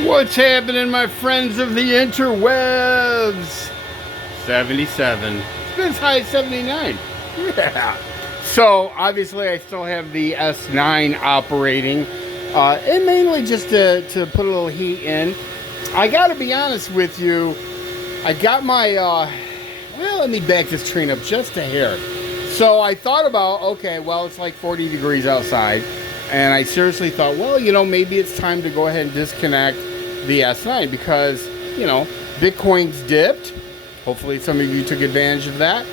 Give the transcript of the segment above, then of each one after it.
What's happening, my friends of the interwebs? 77. It's been as high as 79. Yeah. So, obviously, I still have the S9 operating. And mainly just to put a little heat in. I gotta be honest with you. I got my, well, let me back this train up just a hair. So, I thought about, okay, well, it's like 40 degrees outside. And I seriously thought, well, maybe it's time to go ahead and disconnect the S9 because, Bitcoin's dipped. Hopefully some of you took advantage of that.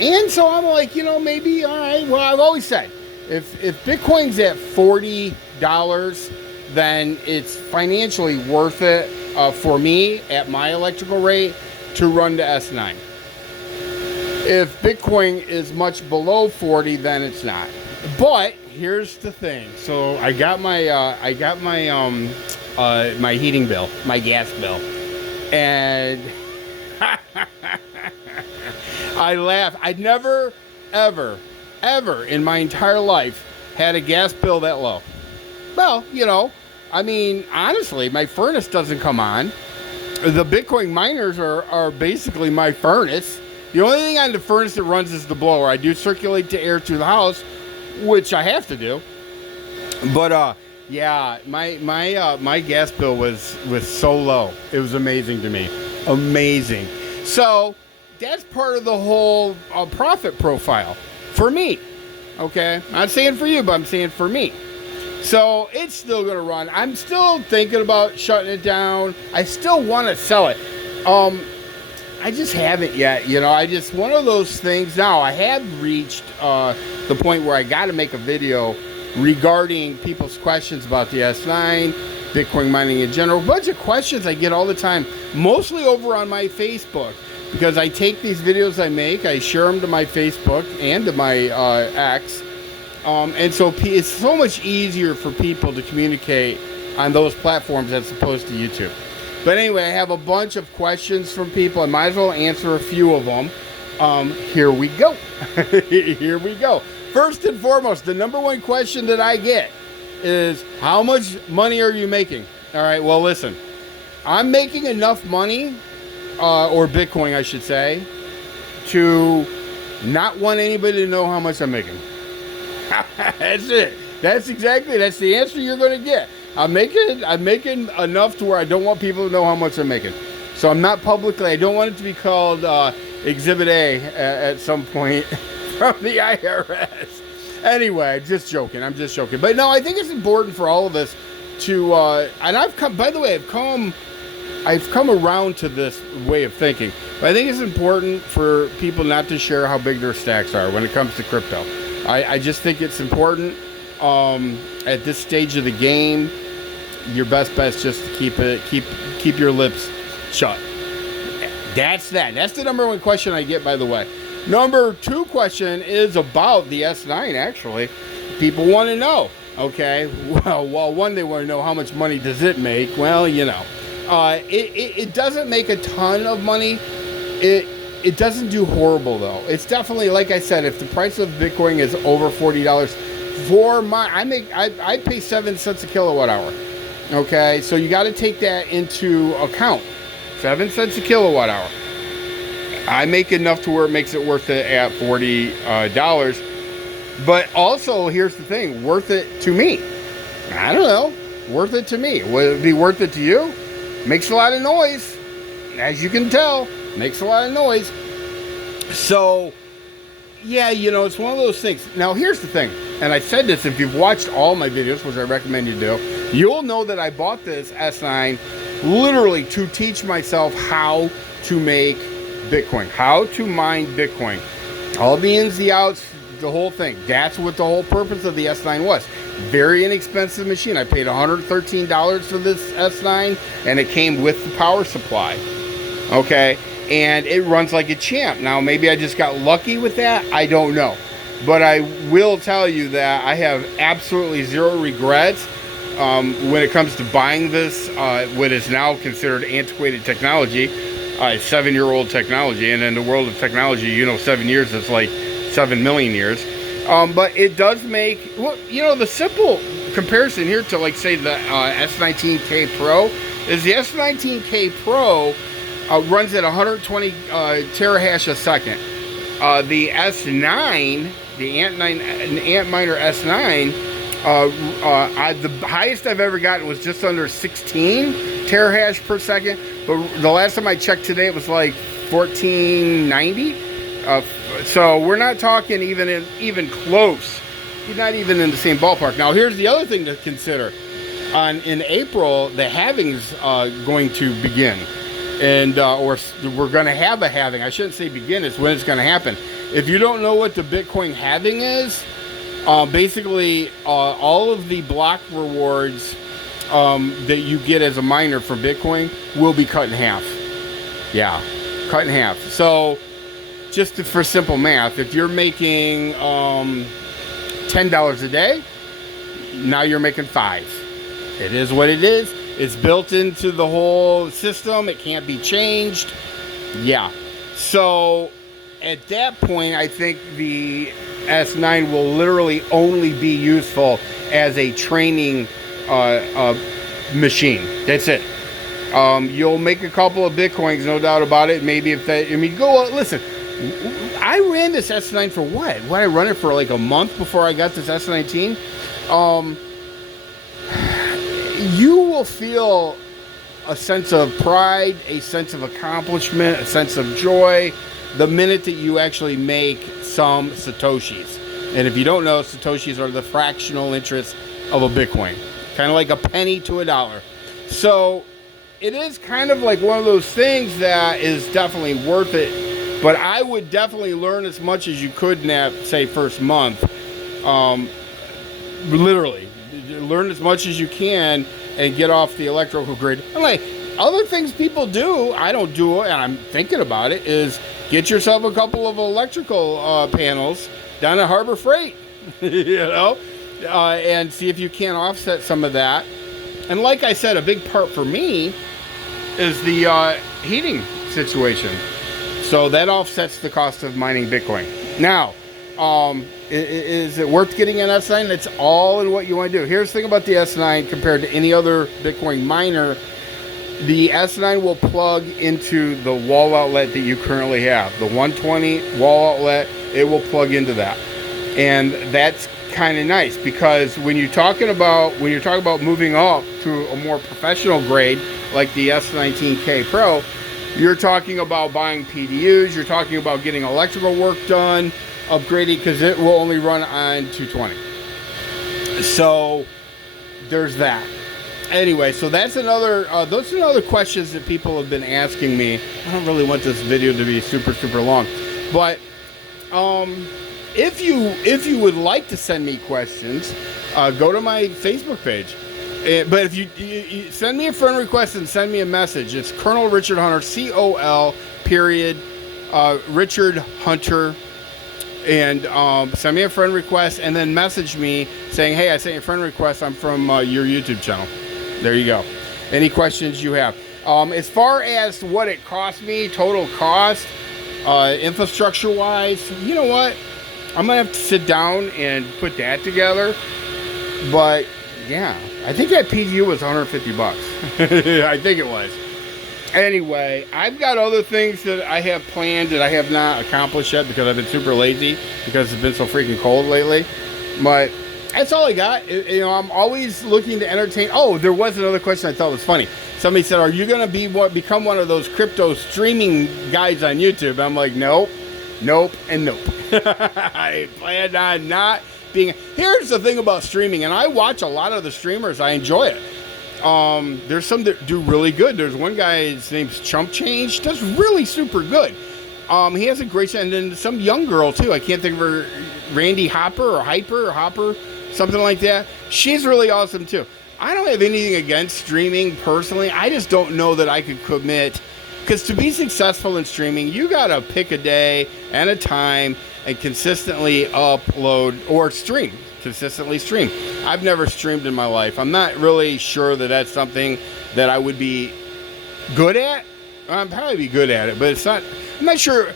And so I'm like, maybe, all right, well, I've always said, if Bitcoin's at $40, then it's financially worth it for me at my electrical rate to run the S9. If Bitcoin is much below 40, then it's not. But here's the thing. So I got my my heating bill, my gas bill, and I laugh. I'd never, ever in my entire life had a gas bill that low. Well, honestly, my furnace doesn't come on. The Bitcoin miners are basically my furnace. The only thing on the furnace that runs is the blower. I do circulate the air through the house, which I have to do. But yeah, my gas bill was so low. It was amazing to me. Amazing. So that's part of the whole profit profile for me. Okay, I'm not saying for you, but I'm saying for me. So it's still gonna run. I'm still thinking about shutting it down. I still want to sell it. I just haven't yet. One of those things. Now I have reached the point where I got to make a video regarding people's questions about the S9, Bitcoin mining in general. A bunch of questions I get all the time, mostly over on my Facebook, because I take these videos I make, I share them to my Facebook and to my X, and so it's so much easier for people to communicate on those platforms as opposed to YouTube. But anyway, I have a bunch of questions from people. I might as well answer a few of them. Here we go. Here we go. First and foremost, the number one question that I get is, how much money are you making? All right, well, listen. I'm making enough money, or Bitcoin, I should say, to not want anybody to know how much I'm making. That's it. That's the answer you're going to get. I'm making enough to where I don't want people to know how much I'm making. So I'm not publicly, I don't want it to be called Exhibit A at some point from the IRS. Anyway, I'm just joking. But no, I think it's important for all of us to, and I've come around to this way of thinking. But I think it's important for people not to share how big their stacks are when it comes to crypto. I just think it's important. At this stage of the game, your best bet is just to keep your lips shut. That's the number one question I get, by the way. Number two question is about the S9, actually. People want to know, okay, well, one, they want to know how much money does it make. Well, it doesn't make a ton of money. It doesn't do horrible, though. It's definitely, like I said, if the price of Bitcoin is over $40, I pay 7 cents a kilowatt hour. Okay, so you got to take that into account. 7 cents a kilowatt hour. I make enough to where it makes it worth it at $40. But also, here's the thing, worth it to me. I don't know, worth it to me. Would it be worth it to you? Makes a lot of noise. As you can tell, makes a lot of noise. So, yeah, it's one of those things. Now, here's the thing. And I said this, if you've watched all my videos, which I recommend you do, you'll know that I bought this S9 literally to teach myself how to make Bitcoin, how to mine Bitcoin. All the ins, the outs, the whole thing. That's what the whole purpose of the S9 was. Very inexpensive machine. I paid $113 for this S9, and it came with the power supply. Okay? And it runs like a champ. Now, maybe I just got lucky with that. I don't know. But I will tell you that I have absolutely zero regrets when it comes to buying this, what is now considered antiquated technology, 7-year-old technology. And in the world of technology, 7 years is like 7 million years. But it does make, the simple comparison here to, like, say, the S19K Pro is the S19K Pro runs at 120 terahash a second. The S9, the Antminer S9, the highest I've ever gotten was just under 16 terahash per second. But the last time I checked today, it was like 1490. So we're not talking even close. He's not even in the same ballpark. Now, here's the other thing to consider. In April, the halving's going to begin. And or we're going to have a halving. I shouldn't say begin, it's when it's going to happen. If you don't know what the Bitcoin halving is, basically all of the block rewards that you get as a miner for Bitcoin will be cut in half. Yeah, cut in half. So just for simple math, if you're making $10 a day, now you're making $5. It is what it is. It's built into the whole system. It can't be changed. Yeah. So at that point, I think the S9 will literally only be useful as a training machine. That's it. You'll make a couple of Bitcoins, no doubt about it. Maybe if that, I mean, listen, I ran this S9 for what? What, I run it for like a month before I got this S19? You will feel a sense of pride, a sense of accomplishment, a sense of joy the minute that you actually make some Satoshis. And if you don't know, Satoshis are the fractional interest of a Bitcoin. Kind of like a penny to a dollar. So it is kind of like one of those things that is definitely worth it. But I would definitely learn as much as you could in that, say, first month. Literally. Learn as much as you can and get off the electrical grid. And like other things people do, I don't do it, and I'm thinking about it, is get yourself a couple of electrical panels down at Harbor Freight, you know, and see if you can offset some of that. And like I said, a big part for me is the heating situation. So that offsets the cost of mining Bitcoin. Now, is it worth getting an S9? It's all in what you want to do. Here's the thing about the S9 compared to any other Bitcoin miner. The S9 will plug into the wall outlet that you currently have. The 120 wall outlet, it will plug into that. And that's kind of nice because when you're talking about moving up to a more professional grade like the S19K Pro, you're talking about buying PDUs, you're talking about getting electrical work done, upgrading, because it will only run on 220. So there's that. Anyway, so that's another those are other questions that people have been asking me. I don't really want this video to be super long, but if you would like to send me questions, go to my Facebook page. But if you send me a friend request and send me a message, it's Colonel Richard Hunter, COL period Richard Hunter. And send me a friend request and then message me saying, hey, I sent you a friend request. I'm from your YouTube channel. There you go. Any questions you have. As far as what it cost me, total cost, infrastructure wise, you know what? I'm going to have to sit down and put that together. But yeah, I think that PDU was 150 bucks. I think it was. Anyway, I've got other things that I have planned that I have not accomplished yet because I've been super lazy because it's been so freaking cold lately. But that's all I got. You know, I'm always looking to entertain. Oh, there was another question I thought was funny. Somebody said, are you going to become one of those crypto streaming guys on YouTube? I'm like, nope, and nope. I plan on not being. Here's the thing about streaming, and I watch a lot of the streamers. I enjoy it. There's some that do really good. There's one guy, his name's Chump Change, does really super good. He has a great, and then some young girl too. I can't think of her, Randy Hopper or Hopper, something like that. She's really awesome too. I don't have anything against streaming personally. I just don't know that I could commit, because to be successful in streaming, you gotta pick a day and a time and consistently upload or consistently stream. I've never streamed in my life. I'm not really sure that that's something that I would be good at. I'd probably be good at it, but it's not. I'm not sure.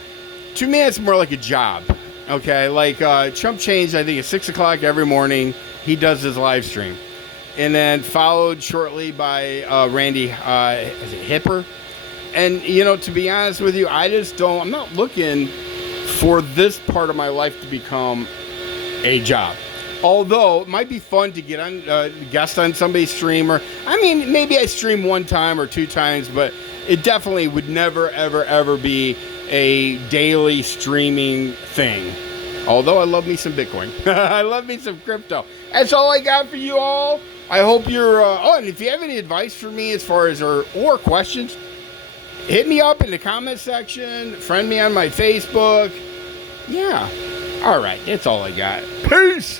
To me, it's more like a job. Okay, like Chump Change, I think it's 6 o'clock every morning. He does his live stream. and then followed shortly by Randy is it Hipper. And, to be honest with you, I'm not looking for this part of my life to become a job. Although it might be fun to get on guest on somebody's stream, or maybe I stream one time or two times, but it definitely would never, ever, ever be a daily streaming thing. Although I love me some Bitcoin. I love me some crypto. That's all I got for you all. I hope you're... and if you have any advice for me as far as or questions, hit me up in the comment section. Friend me on my Facebook. Yeah. All right. That's all I got. Peace.